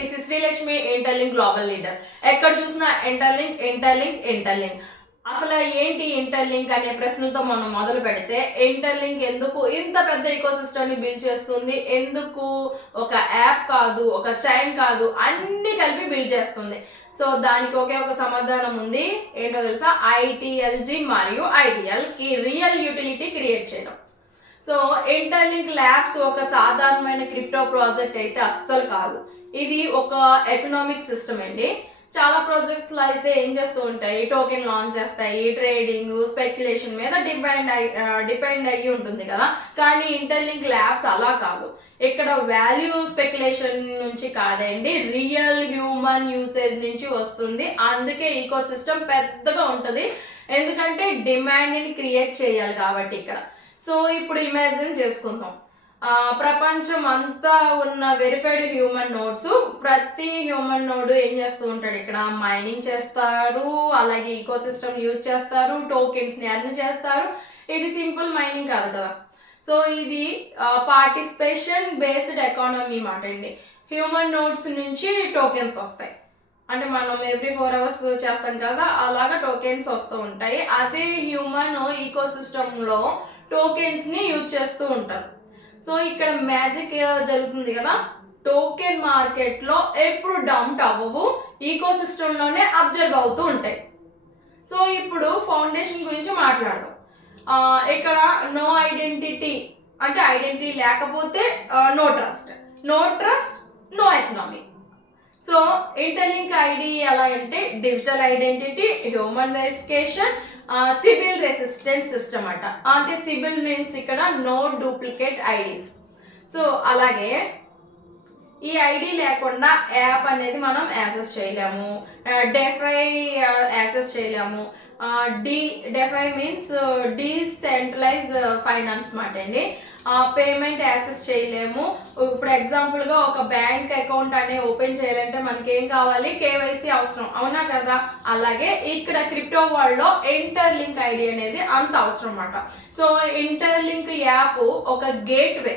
This is Sreelakshmi Interlink global leader ఎక్కడ చూసినా interlink interlink interlink అసలు ఏంటి ఇంటర్లింక్ అనే ప్రశ్నలతో మనం మొదలు పెడితే ఇంటర్లింక్ ఎందుకు ఇంత పెద్ద ఇకోసిస్టమ్ని బిల్డ్ చేస్తుంది? ఎందుకు ఒక యాప్ కాదు ఒక చైన్ కాదు అన్ని కలిపి బిల్డ్ చేస్తుంది? సో దానికి ఒకే ఒక సమాధానం ఉంది. ఏంటో తెలుసా? ఐటీఎల్జీ మరియు ఐటీఎల్కి రియల్ యూటిలిటీ క్రియేట్ చేయడం. సో ఇంటర్లింక్ ల్యాబ్స్ ఒక సాధారణమైన క్రిప్టో ప్రాజెక్ట్ అయితే అస్సలు కాదు. ఇది ఒక ఎకనామిక్ సిస్టమ్ అండి. చాలా ప్రాజెక్ట్స్లో అయితే ఏం చేస్తూ ఉంటాయి? టోకెన్ లాంచ్ చేస్తాయి ట్రేడింగ్ స్పెక్యులేషన్ మీద డిపెండ్ అయి డిపెండ్ అయ్యి ఉంటుంది కదా. కానీ ఇంటర్లింక్ ల్యాబ్స్ అలా కాదు. ఇక్కడ వాల్యూ స్పెక్యులేషన్ నుంచి కాదండి రియల్ హ్యూమన్ యూసేజ్ నుంచి వస్తుంది. అందుకే ఈకో సిస్టమ్ పెద్దగా ఉంటుంది. ఎందుకంటే డిమాండ్ని క్రియేట్ చేయాలి కాబట్టి ఇక్కడ. సో ఇప్పుడు ఇమాజిన్ చేసుకుందాం. ప్రపంచం అంతా ఉన్న వెరిఫైడ్ హ్యూమన్ నోడ్స్ ప్రతి హ్యూమన్ నోడ్ ఏం చేస్తూ ఉంటాడు ఇక్కడ? మైనింగ్ చేస్తారు అలాగే ఈకో సిస్టమ్ యూజ్ చేస్తారు టోకెన్స్ని చేస్తారు. ఇది సింపుల్ మైనింగ్ కాదు కదా. సో ఇది పార్టిసిపేషన్ బేస్డ్ ఎకానమీ మాట అండి. హ్యూమన్ నోడ్స్ నుంచి టోకెన్స్ వస్తాయి. అంటే మనం ఎవ్రీ ఫోర్ అవర్స్ చేస్తాం కదా అలాగా టోకెన్స్ వస్తూ ఉంటాయి. అదే హ్యూమన్ ఈకో లో టోకెన్స్ని యూజ్ చేస్తూ ఉంటారు. సో ఇక్కడ మ్యాజిక్ జరుగుతుంది కదా. టోకెన్ మార్కెట్లో ఎప్పుడు డౌట్ అవ్వవు. ఈకో లోనే అబ్జర్వ్ అవుతూ ఉంటాయి. సో ఇప్పుడు ఫౌండేషన్ గురించి మాట్లాడదాం. ఇక్కడ నో ఐడెంటిటీ అంటే ఐడెంటిటీ లేకపోతే no trust. No trust no economy. So Interlink ID ఎలా అంటే digital identity human verification sybil resistant system అట. అంటే సిబిల్ మీన్స్ ఇక్కడ నో డూప్లికేట్ ఐడీస్ సో అలాగే ఈ ఐడి లేకుండా యాప్ అనేది మనం యాక్సెస్ చేయలేము. డెఫై యాక్సెస్ చేయలేము. D DeFi means decentralise finance మాట అండి. పేమెంట్ యాక్సెస్ చేయలేము. ఇప్పుడు ఎగ్జాంపుల్గా ఒక బ్యాంక్ అకౌంట్ అనే ఓపెన్ చేయాలంటే మనకి ఏం కావాలి కేవైసీ అవసరం. అవునా కదా? అలాగే ఇక్కడ క్రిప్టో వరల్డ్లో ఇంటర్లింక్ ఐడి అనేది అంత అవసరం అన్నమాట. సో ఇంటర్లింక్ యాప్ ఒక గేట్వే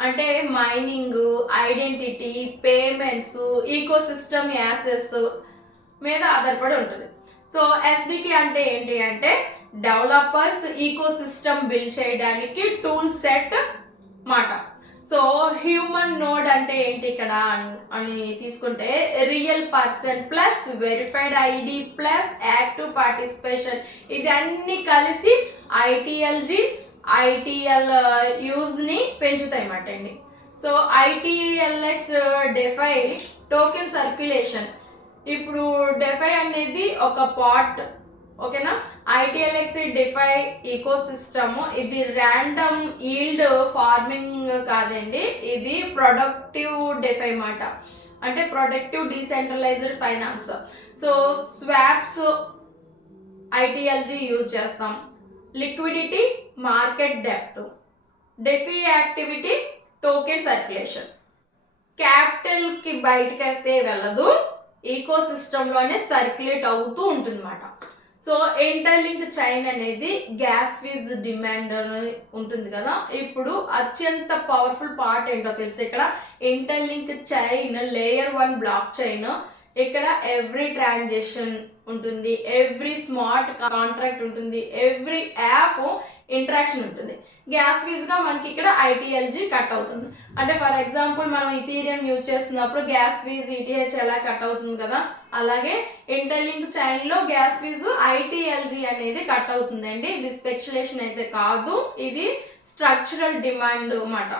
అంటే mining identity payments ecosystem access మీద ఆధారపడి ఉంటుంది. సో ఎస్డికే అంటే ఏంటి అంటే డెవలపర్స్ ఈకో సిస్టమ్ బిల్డ్ చేయడానికి టూల్ సెట్ మాట. సో హ్యూమన్ నోడ్ అంటే ఏంటి ఇక్కడ అని తీసుకుంటే real person plus verified ID plus active participation ఇది అన్ని కలిసి ఐటీఎల్జీ ఐటీఎల్ యూజ్ని పెంచుతాయి అన్నమాట అండి. So ITLX DeFi token circulation ఇప్పుడు డెఫై అనేది ఒక పార్ట్ ఓకేనా? ఐటీఎల్ఎక్స్ డిఫై ఈకో సిస్టమ్ ఇది ర్యాండమ్ ఈల్డ్ ఫార్మింగ్ కాదండి. ఇది ప్రొడక్టివ్ డిఫై మాట. అంటే productive decentralised finance so swaps ITLG use చేస్తాం. Liquidity market depth DeFi activity token circulation క్యాపిటల్కి బయటకి అయితే వెళ్ళదు. ఈకో సిస్టంలోనే సర్క్యులేట్ అవుతూ ఉంటుందన్నమాట. సో ఇంటర్లింక్ చైన్ అనేది గ్యాస్ ఫీజ్ డిమాండ్ అని ఉంటుంది కదా. ఇప్పుడు అత్యంత పవర్ఫుల్ పార్ట్ ఏంటో తెలుసు ఇక్కడ? Interlink chain layer one blockchain ఇక్కడ ఎవ్రీ ట్రాన్సాక్షన్ ఉంటుంది ఎవ్రీ స్మార్ట్ కాంట్రాక్ట్ ఉంటుంది ఎవ్రీ యాప్ ఇంటరాక్షన్ ఉంటుంది. గ్యాస్ ఫీజుగా మనకి ఇక్కడ ఐటీఎల్జీ కట్ అవుతుంది. అంటే ఫర్ ఎగ్జాంపుల్ మనం ఇథీరియం యూజ్ చేస్తున్నప్పుడు గ్యాస్ ఫీజు ఈటీహెచ్ ఎలా కట్ అవుతుంది కదా? అలాగే ఇంటర్లింక్ చైన్లో గ్యాస్ ఫీజు ఐటీఎల్జీ అనేది కట్ అవుతుందండి. ఇది స్పెక్యులేషన్ అయితే కాదు ఇది స్ట్రక్చరల్ డిమాండ్ అన్నమాట.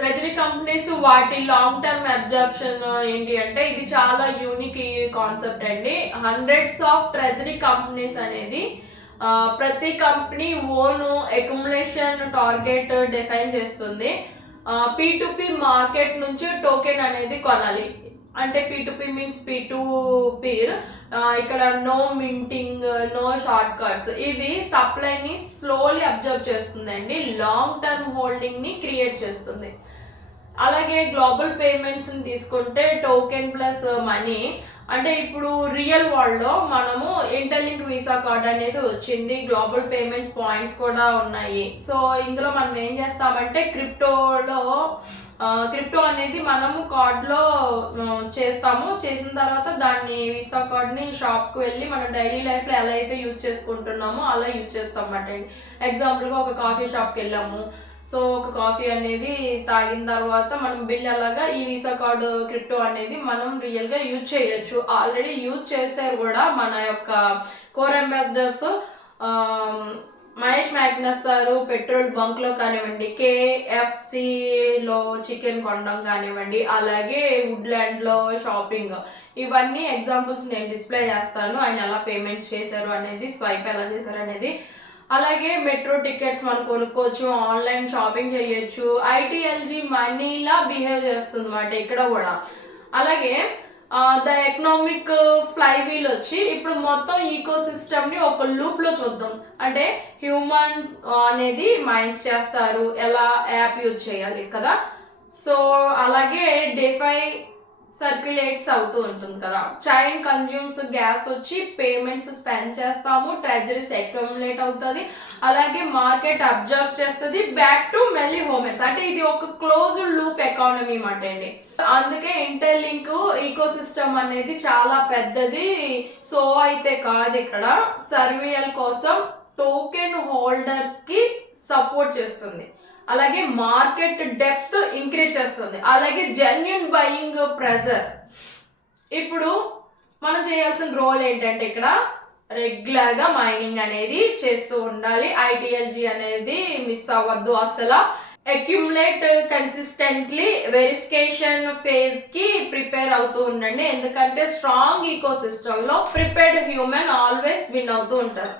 ట్రెజరీ కంపెనీస్ వాటి లాంగ్ టర్మ్ అబ్జర్ప్షన్ ఏంటి అంటే ఇది చాలా యూనిక్ కాన్సెప్ట్ అండి. హండ్రెడ్స్ ఆఫ్ ట్రెజరీ కంపెనీస్ అనేది ప్రతి company own accumulation target define చేస్తుంది. పీ టు పీ మార్కెట్ నుంచి టోకెన్ అనేది కొనాలి. అంటే P to P means P to peer ఇక్కడ no minting no short cuts ఇది సప్లైని స్లోలీ అబ్జర్వ్ చేస్తుందండి. లాంగ్ టర్మ్ హోల్డింగ్ని క్రియేట్ చేస్తుంది. అలాగే గ్లోబల్ పేమెంట్స్ని తీసుకుంటే టోకెన్ ప్లస్ మనీ అంటే ఇప్పుడు రియల్ వరల్డ్లో మనము ఇంటర్లింక్ వీసా కార్డ్ అనేది వచ్చింది. గ్లోబల్ పేమెంట్స్ పాయింట్స్ కూడా ఉన్నాయి. సో ఇందులో మనం ఏం చేస్తామంటే క్రిప్టోలో క్రిప్టో అనేది మనము కార్డ్లో చేస్తాము. చేసిన తర్వాత దాన్ని వీసా కార్డ్ని షాప్కి వెళ్ళి మనం డైలీ లైఫ్లో ఎలా అయితే యూజ్ చేసుకుంటున్నామో అలా యూజ్ చేస్తాం అన్నమాట. ఎగ్జాంపుల్గా ఒక కాఫీ షాప్కి వెళ్ళాము. సో ఒక కాఫీ అనేది తాగిన తర్వాత మనం బిల్ అలాగా ఈ వీసా కార్డు క్రిప్టో అనేది మనం రియల్గా యూజ్ చేయొచ్చు. ఆల్రెడీ యూజ్ చేశారు కూడా మన యొక్క core ambassadors Mahesh Magnus sir petrol బంక్లో కానివ్వండి కేఎఫ్సిలో చికెన్ కొనడం కానివ్వండి అలాగే వుడ్లాండ్లో షాపింగ్. ఇవన్నీ ఎగ్జాంపుల్స్ నేను డిస్ప్లే చేస్తాను ఆయన ఎలా పేమెంట్స్ చేశారు అనేది స్వైప్ ఎలా చేశారు అనేది. అలాగే మెట్రో టికెట్స్ మనం కొనుక్కోవచ్చు ఆన్లైన్ షాపింగ్ చేయొచ్చు ఐటీఎల్జీ మనీలా బిహేవ్ చేస్తుంది అన్నమాట ఇక్కడ కూడా. అలాగే ద ఎకనామిక్ ఫ్లై వీల్ వచ్చి ఇప్పుడు మొత్తం ఈకో సిస్టమ్ని ఒక లూప్లో చూద్దాం. అంటే హ్యూమన్స్ అనేది మైన్స్ చేస్తారు ఎలా యాప్ యూజ్ చేయాలి కదా. సో అలాగే డిఫై సర్క్యులేట్స్ అవుతూ ఉంటుంది కదా. చైన్ కన్జ్యూమ్స్ గ్యాస్ వచ్చి పేమెంట్స్ స్పెండ్ చేస్తాము ట్రెజరీస్ అక్యుములేట్ అవుతుంది అలాగే మార్కెట్ అబ్జర్వ్ చేస్తుంది బ్యాక్ టు మెల్లీ హోమెన్స్ అంటే ఇది ఒక క్లోజ్డ్ లూప్ ఎకానమీ మాట అండి. అందుకే ఇంటర్లింక్ ఈకో సిస్టమ్ అనేది చాలా పెద్దది. సో అయితే కాదు ఇక్కడ. సర్వియల్ కోసం టోకెన్ హోల్డర్స్కి సపోర్ట్ చేస్తుంది. అలాగే మార్కెట్ డెప్త్ ఇంక్రీజ్ చేస్తుంది. అలాగే జెన్యున్ బయింగ్ ప్రెజర్ ఇప్పుడు మనం చేయాల్సిన రోల్ ఏంటంటే ఇక్కడ రెగ్యులర్గా మైనింగ్ అనేది చేస్తూ ఉండాలి. ఐటీఎల్జీ అనేది మిస్ అవ్వద్దు అసలు. అక్యుములేట్ కన్సిస్టెంట్లీ వెరిఫికేషన్ ఫేజ్కి ప్రిపేర్ అవుతూ ఉండండి. ఎందుకంటే స్ట్రాంగ్ ఈకో సిస్టంలో ప్రిపేర్డ్ హ్యూమన్ ఆల్వేస్ విన్ అవుతూ ఉంటారు.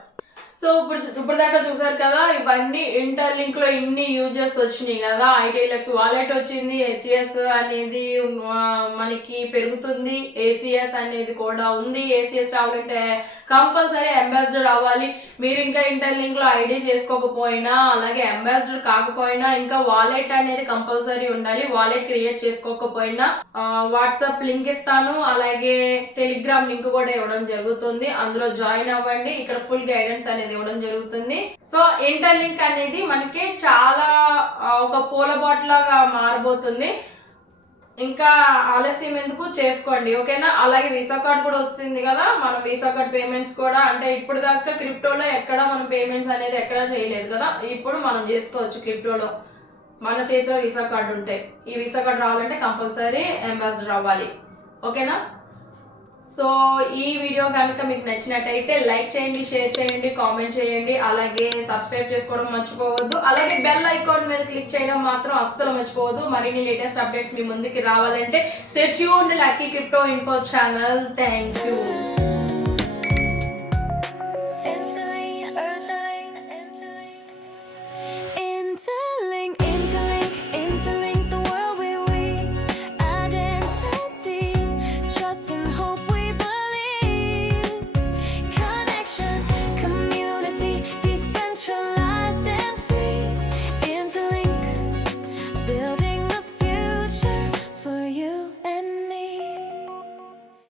సో ఇప్పుడు ఇప్పుడు దాకా చూసారు కదా ఇవన్నీ ఇంటర్లింక్లో ఇన్ని యూజెస్ వచ్చినాయి కదా. ఐటీఎల్ఎక్స్ వాలెట్ వచ్చింది హెచ్ఎస్ అనేది మనకి పెరుగుతుంది. ఏసీఎస్ అనేది కూడా ఉంది. ఏసీఎస్ రావాలంటే కంపల్సరీ అంబాసిడర్ అవ్వాలి. మీరు ఇంకా ఇంటర్లింక్లో ఐడి చేసుకోకపోయినా అలాగే అంబాసిడర్ కాకపోయినా ఇంకా వాలెట్ అనేది కంపల్సరీ ఉండాలి. వాలెట్ క్రియేట్ చేసుకోకపోయినా వాట్సాప్ లింక్ ఇస్తాను. అలాగే టెలిగ్రామ్ లింక్ కూడా ఇవ్వడం జరుగుతుంది. అందులో జాయిన్ అవ్వండి. ఇక్కడ ఫుల్ గైడెన్స్ అనేది ఇవ్వడం జరుగుతుంది. సో ఇంటర్లింక్ అనేది మనకి చాలా ఒక పూల బాట్ లాగా మారబోతుంది. ఇంకా ఆలస్యం ఎందుకు చేసుకోండి ఓకేనా? అలాగే వీసా కార్డ్ కూడా వస్తుంది కదా మనం వీసా కార్డ్ పేమెంట్స్ కూడా అంటే ఇప్పుడు దాకా క్రిప్టోలో ఎక్కడ మనం పేమెంట్స్ అనేది ఎక్కడా చేయలేదు కదా ఇప్పుడు మనం చేసుకోవచ్చు క్రిప్టోలో. మన చేతిలో వీసా కార్డు ఉంటే ఈ వీసా కార్డు రావాలంటే కంపల్సరీ అంబాసిడర్ అవ్వాలి ఓకేనా? సో ఈ వీడియో కనుక మీకు నచ్చినట్టయితే లైక్ చేయండి షేర్ చేయండి కామెంట్ చేయండి. అలాగే సబ్స్క్రైబ్ చేసుకోవడం మర్చిపోవద్దు. అలాగే బెల్ ఐకాన్ మీద క్లిక్ చేయడం మాత్రం అస్సలు మర్చిపోవద్దు. మరిన్ని లేటెస్ట్ అప్డేట్స్ మీ ముందుకి రావాలంటే stay tuned lucky crypto info channel. Thank you.